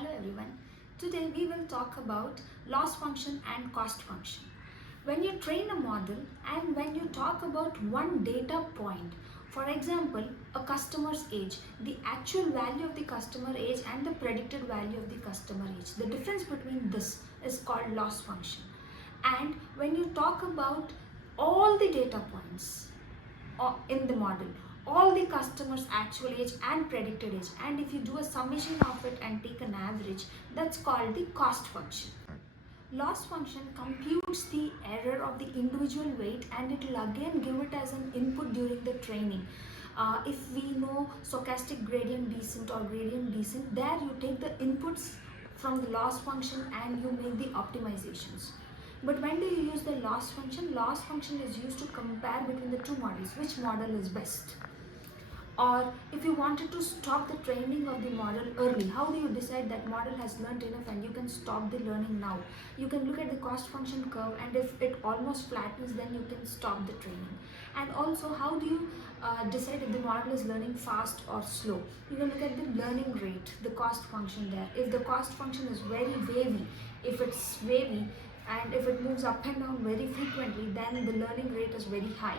Hello everyone. Today we will talk about loss function and cost function. When you train a model and when you talk about one data point, for example, a customer's age, the actual value of the customer age and the predicted value of the customer age, the difference between this is called loss function. And when you talk about all the data points in the model, all the customers actual age and predicted age, and if you do a summation of it and take an average, that's called the cost function. Loss function computes the error of the individual weight and it will again give it as an input during the training. If we know stochastic gradient descent or gradient descent, there you take the inputs from the loss function and you make the optimizations. But when do you use the loss function? Loss function is used to compare between the two models, which model is best. Or if you wanted to stop the training of the model early, how do you decide that model has learned enough and you can stop the learning now? You can look at the cost function curve, and if it almost flattens, then you can stop the training. And also, how do you decide if the model is learning fast or slow? You can look at the learning rate, the cost function there. If the cost function is very wavy, if it's wavy and if it moves up and down very frequently, then the learning rate is very high.